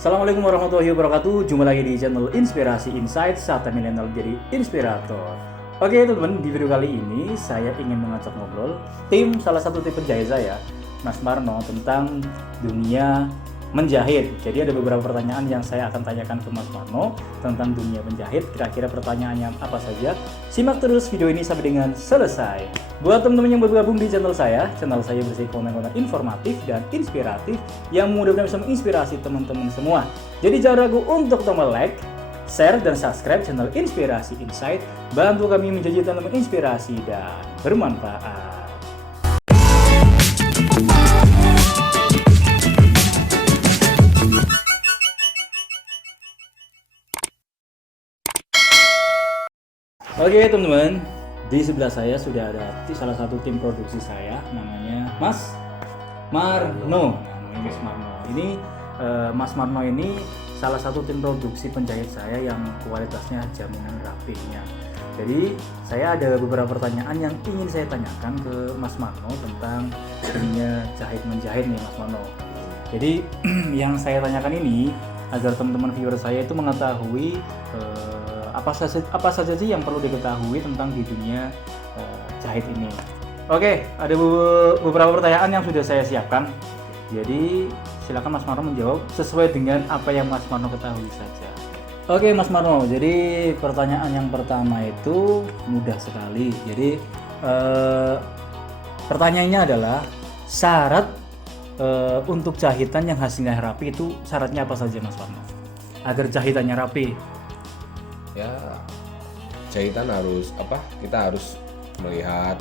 Assalamualaikum warahmatullahi wabarakatuh. Jumpa lagi di channel Inspirasi Insight, saatnya milenial jadi inspirator. Oke teman-teman, di video kali ini saya ingin mengajak ngobrol salah satu tim penjahit saya, Mas Marno, tentang dunia menjahit. Jadi ada beberapa pertanyaan yang saya akan tanyakan ke Mas Marno tentang dunia penjahit. Kira-kira pertanyaannya apa saja? Simak terus video ini sampai dengan selesai. Buat teman-teman yang baru gabung di channel saya berisi konten-konten informatif dan inspiratif yang mudah-mudahan bisa menginspirasi teman-teman semua. Jadi jangan ragu untuk tombol like, share, dan subscribe channel Inspirasi Insight. Bantu kami menjadi teman inspirasi dan bermanfaat. Oke teman-teman, di sebelah saya sudah ada salah satu tim produksi saya, namanya Mas Marno. Namanya Mas Marno. Ini Mas Marno ini salah satu tim produksi penjahit saya yang kualitasnya jaminan rapihnya. Jadi saya ada beberapa pertanyaan yang ingin saya tanyakan ke Mas Marno tentang dunia jahit menjahit nih Mas Marno. Jadi yang saya tanyakan ini agar teman-teman viewer saya itu mengetahui apa saja sih yang perlu diketahui tentang di dunia jahit ini. Oke, ada beberapa pertanyaan yang sudah saya siapkan. Jadi silakan Mas Marno menjawab sesuai dengan apa yang Mas Marno ketahui saja. Oke Mas Marno, jadi pertanyaan yang pertama itu mudah sekali. Jadi pertanyaannya adalah syarat untuk jahitan yang hasilnya rapi itu syaratnya apa saja Mas Marno? Agar jahitannya rapi. Ya, jahitan harus kita harus melihat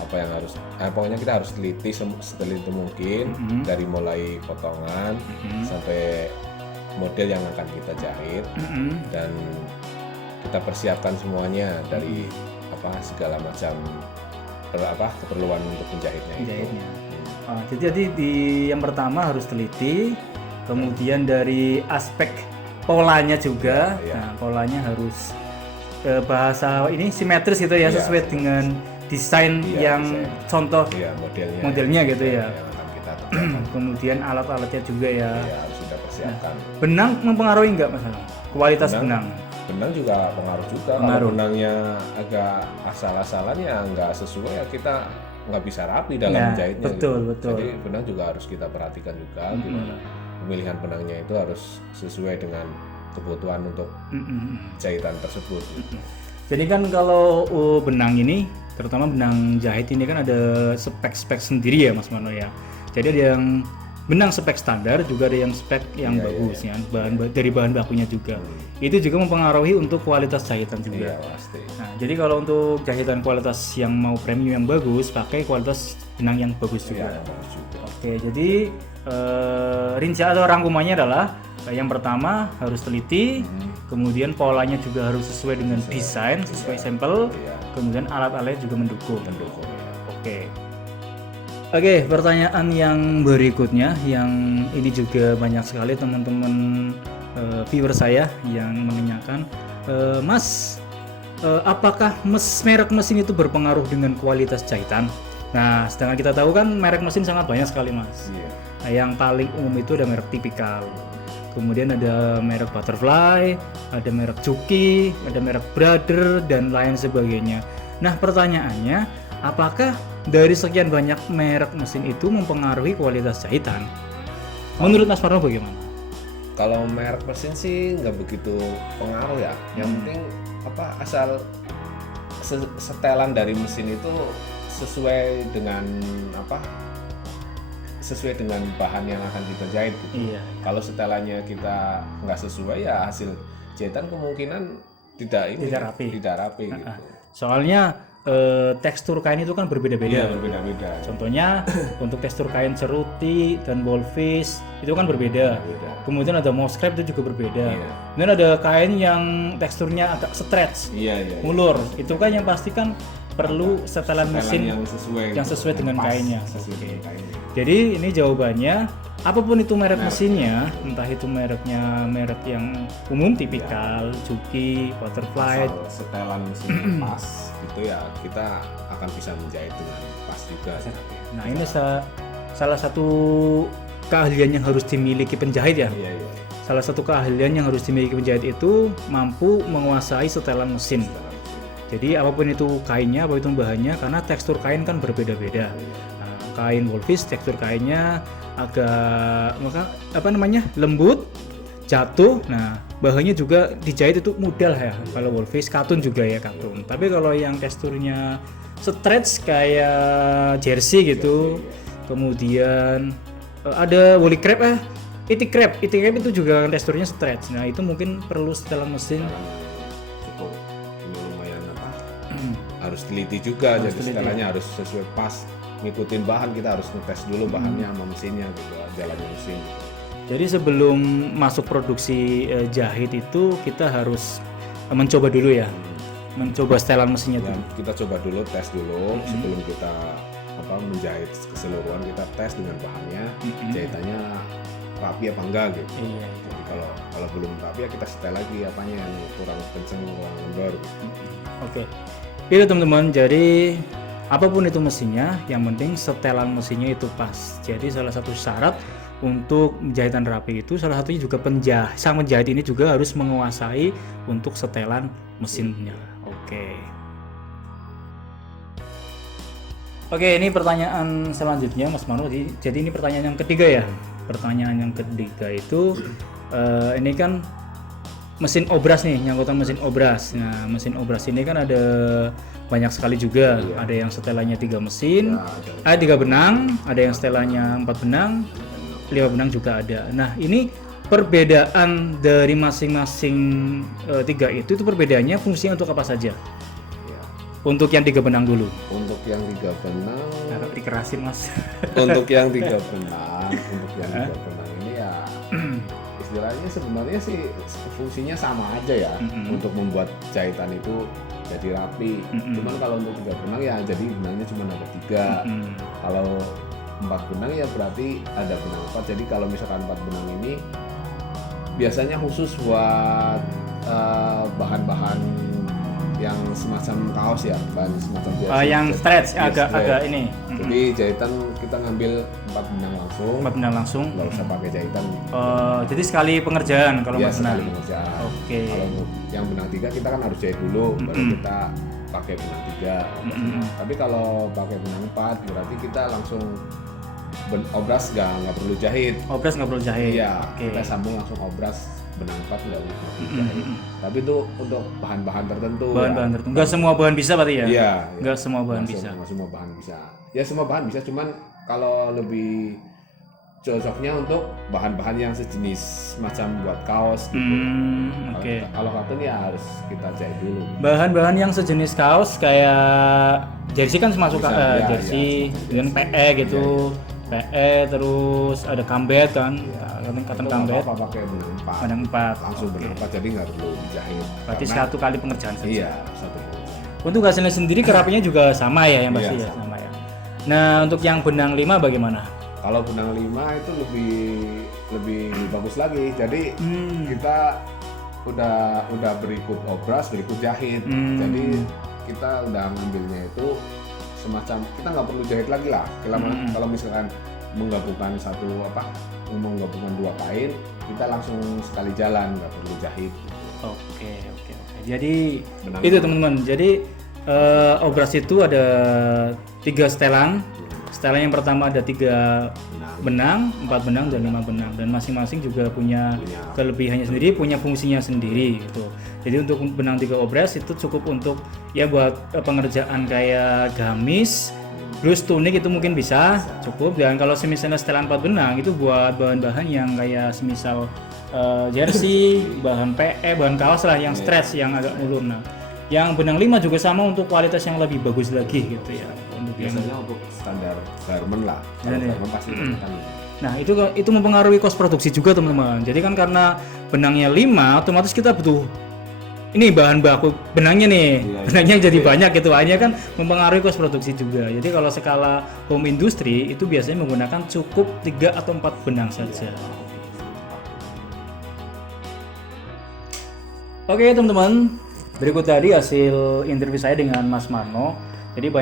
apa yang harus pokoknya kita harus teliti seteliti mungkin dari mulai potongan sampai model yang akan kita jahit dan kita persiapkan semuanya dari segala macam keperluan untuk menjahitnya. Jadi di yang pertama harus teliti, kemudian dari aspek polanya juga, Nah, polanya harus bahasa ini simetris gitu ya, sesuai dengan desain yang desain. Contoh modelnya gitu ya. Yang akan kita kemudian alat-alatnya juga ya. Harus sudah persiapkan. Benang mempengaruhi nggak Mas? Kualitas benang? Benang juga pengaruh juga. Kalau benangnya agak asal-asalan ya nggak sesuai ya kita nggak bisa rapi dalam menjahitnya. Betul. Jadi benang juga harus kita perhatikan juga gimana pemilihan benangnya itu harus sesuai dengan kebutuhan untuk jahitan tersebut. Jadi kan kalau benang ini, terutama benang jahit ini kan ada spek-spek sendiri ya Mas Marno ya. Jadi ada yang benang spek standar, juga ada yang spek yang bagus ya, dari bahan bakunya juga. Itu juga mempengaruhi untuk kualitas jahitan juga. Pasti. Nah, jadi kalau untuk jahitan kualitas yang mau premium yang bagus, pakai kualitas benang yang bagus juga. Oke, jadi rincian atau rangkumannya adalah yang pertama harus teliti, kemudian polanya juga harus sesuai dengan desain, sesuai sampel, kemudian alat-alatnya juga mendukung. Oke, pertanyaan yang berikutnya yang ini juga banyak sekali teman-teman viewer saya yang menanyakan, Mas, apakah merek mesin itu berpengaruh dengan kualitas jahitan? Nah, sedangkan kita tahu kan merek mesin sangat banyak sekali Mas. Nah, yang paling umum itu ada merek tipikal, kemudian ada merek Butterfly, ada merek Juki, ada merek Brother, dan lain sebagainya. Nah, pertanyaannya, apakah dari sekian banyak merek mesin itu mempengaruhi kualitas jahitan? Menurut Mas Marno bagaimana? Kalau merek mesin sih nggak begitu pengaruh ya. Yang penting asal setelan dari mesin itu sesuai dengan bahan yang akan kita jahit gitu. Kalau setelannya kita nggak sesuai ya hasil jahitan kemungkinan tidak rapi gitu. Soalnya tekstur kain itu kan berbeda-beda. Contohnya untuk tekstur kain ceruti dan wolfish itu kan berbeda. Kemudian ada moss crepe itu juga berbeda. Kemudian ada kain yang teksturnya agak stretch, mulur. Itu kan yang pasti kan perlu setelan mesin yang sesuai dengan kainnya. Jadi ini jawabannya, apapun itu merek mesinnya, entah itu merek yang umum tipikal, Juki, Butterfly, setelan mesin pas itu ya kita akan bisa menjahit dengan pas juga. Nah ini salah satu keahlian yang harus dimiliki penjahit ya. Iya, iya. Salah satu keahlian yang harus dimiliki penjahit itu mampu menguasai setelan mesin. Jadi apapun itu kainnya, apapun itu bahannya, karena tekstur kain kan berbeda-beda. Nah, kain Wolfish tekstur kainnya agak lembut, jatuh. Nah, bahannya juga dijahit itu mudah ya. Kalau Wolfish, katun juga ya katun. Tapi kalau yang teksturnya stretch kayak jersey gitu, kemudian ada woolly crepe itik crepe itu juga teksturnya stretch. Nah, itu mungkin perlu setelan mesin. Cukup ini lumayan harus teliti juga, jadi setelahnya harus sesuai pas, ngikutin bahan, kita harus ngetes dulu bahannya sama mesinnya gitu, jalannya mesin. Jadi sebelum masuk produksi jahit itu kita harus mencoba dulu ya, mencoba setelan mesinnya Ya, dulu. kita coba dulu, tes dulu sebelum kita menjahit keseluruhan, kita tes dengan bahannya, jahitannya rapi apa enggak gitu. Iya. Jadi kalau belum rapi ya kita setel lagi apanya yang kurang kenceng, kurang lembur gitu. Oke. Itu teman-teman, jadi apapun itu mesinnya, yang penting setelan mesinnya itu pas. Jadi salah satu syarat untuk jahitan rapi itu salah satunya juga sang penjahit ini juga harus menguasai untuk setelan mesinnya. Oke, ini pertanyaan selanjutnya Mas Manu. Jadi ini pertanyaan yang ketiga ya. Pertanyaan yang ketiga itu ini kan mesin obras nih, nyangkutan mesin obras. Nah, mesin obras ini kan ada banyak sekali juga. Ada yang setelannya 3 mesin, ada 3 benang, ada yang setelannya 4 benang, 5 benang juga ada. Nah, ini perbedaan dari masing-masing 3 itu perbedaannya fungsinya untuk apa saja? Ya. Untuk yang 3 benang dulu. Untuk yang 3 benang, Harap dikerasin Mas. untuk yang 3 benang ini ya istilahnya sebenarnya sih fungsinya sama aja ya, untuk membuat jahitan itu jadi rapi. Cuman kalau untuk 3 benang ya jadi benangnya cuma ada 3. Kalau 4 benang ya berarti ada benang 4. Jadi kalau misalkan 4 benang ini biasanya khusus buat bahan-bahan yang semacam kaos ya, bahan semacam biasa. Yang stretch agak ini. Jadi jahitan kita ngambil 4 benang langsung. 4 benang langsung. Nggak usah pakai jahitan. Jadi sekali pengerjaan kalau Iya, 4 benang. sekali pengerjaan. Oke. Kalau untuk yang benang 3 kita kan harus jahit dulu, baru kita pakai benang 3. Tapi kalau pakai benang 4 berarti kita langsung obras nggak perlu jahit. Obras nggak perlu jahit. Iya, Oke. kita sambung langsung obras benang 4 nggak perlu jahit. Tapi itu untuk bahan-bahan tertentu. Bahan-bahan tertentu. Nggak semua bahan bisa berarti ya? Iya. Nggak semua bahan bisa. Nggak semua bahan bisa. Ya semua bahan bisa, cuman kalau lebih cocoknya untuk bahan-bahan yang sejenis macam buat kaos gitu. Oke. Kalau katun ya harus kita jahit dulu. Bahan-bahan yang sejenis kaos kayak jersey kan termasuk Bisa, jersey dengan PE gitu. PE terus ada kambet kan, cotton Itu kambet. apa pakai benang 4. Benang 4. Langsung benang 4 jadi nggak perlu dijahit. Berarti Karena- 1 kali pengerjaan saja. Iya, 1 pengerjaan. Untuk hasilnya sendiri kerapinya juga sama ya yang pasti Iya, ya, sama ya. Nah, untuk yang benang 5 bagaimana? Kalau benang 5 itu lebih bagus lagi. Jadi kita udah berikut obras, berikut jahit. Jadi kita udah ngambilnya itu semacam kita nggak perlu jahit lagi lah. Kalau misalkan menggabungkan menggabungkan 2 kain, kita langsung sekali jalan, nggak perlu jahit. Oke. Jadi Benang itu 5. teman-teman. Jadi obras itu ada 3 setelan. Setelan yang pertama ada 3 benang, 4 benang dan 5 benang, dan masing-masing juga punya kelebihannya sendiri, punya fungsinya sendiri gitu. Jadi untuk benang 3 obras itu cukup untuk ya buat pengerjaan kayak gamis, blus, tunik itu mungkin bisa cukup. Dan kalau misalnya setelan 4 benang itu buat bahan-bahan yang kayak semisal jersey, bahan PE, bahan kaos lah yang stretch yang agak ulur. Nah, yang benang 5 juga sama untuk kualitas yang lebih bagus lagi gitu ya. Untuk yang Biasanya untuk standar garment lah. Kalau garment pasti kan. Nah, itu mempengaruhi kos produksi juga teman-teman. Jadi kan karena benangnya 5, otomatis kita butuh ini bahan baku benangnya nih. Benangnya jadi banyak gitu. Akhirnya kan mempengaruhi kos produksi juga. Jadi kalau skala home industry itu biasanya menggunakan cukup 3 atau 4 benang saja. Oke teman-teman, berikut tadi hasil interview saya dengan Mas Marno. Jadi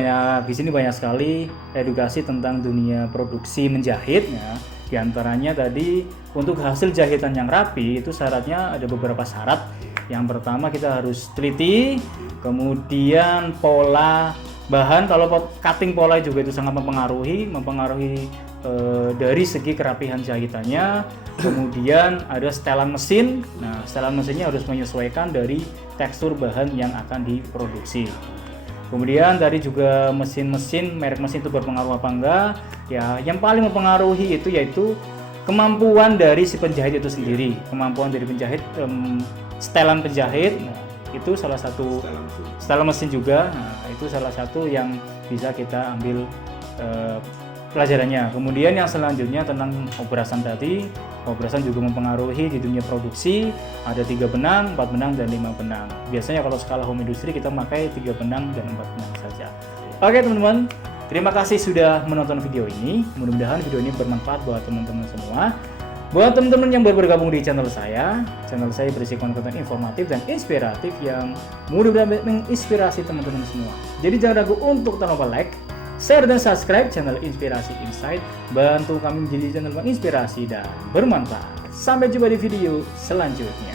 di sini banyak sekali edukasi tentang dunia produksi menjahit ya. Di antaranya tadi untuk hasil jahitan yang rapi itu syaratnya ada beberapa syarat. Yang pertama kita harus teliti, kemudian pola bahan, kalau cutting pola juga itu sangat mempengaruhi dari segi kerapihan jahitannya. Kemudian ada setelan mesin. Nah, setelan mesinnya harus menyesuaikan dari tekstur bahan yang akan diproduksi. Kemudian tadi juga mesin-mesin, merek mesin itu berpengaruh apa enggak? Ya, yang paling mempengaruhi itu yaitu kemampuan dari si penjahit itu sendiri. Kemampuan dari penjahit, setelan penjahit. Nah, itu salah satu setelan mesin juga. Nah, itu salah satu yang bisa kita ambil pelajarannya. Kemudian yang selanjutnya tentang operasan tadi. Operasan juga mempengaruhi di dunia produksi. Ada 3 benang, 4 benang, dan 5 benang. Biasanya kalau skala home industry kita pakai 3 benang dan 4 benang saja. Oke teman-teman, terima kasih sudah menonton video ini. Mudah-mudahan video ini bermanfaat buat teman-teman semua. Buat teman-teman yang baru bergabung di channel saya berisi konten informatif dan inspiratif yang mudah-mudahan menginspirasi teman-teman semua. Jadi jangan ragu untuk tak lupa like, share dan subscribe channel Inspirasi Insight. Bantu kami menjadi channel menginspirasi dan bermanfaat. Sampai jumpa di video selanjutnya.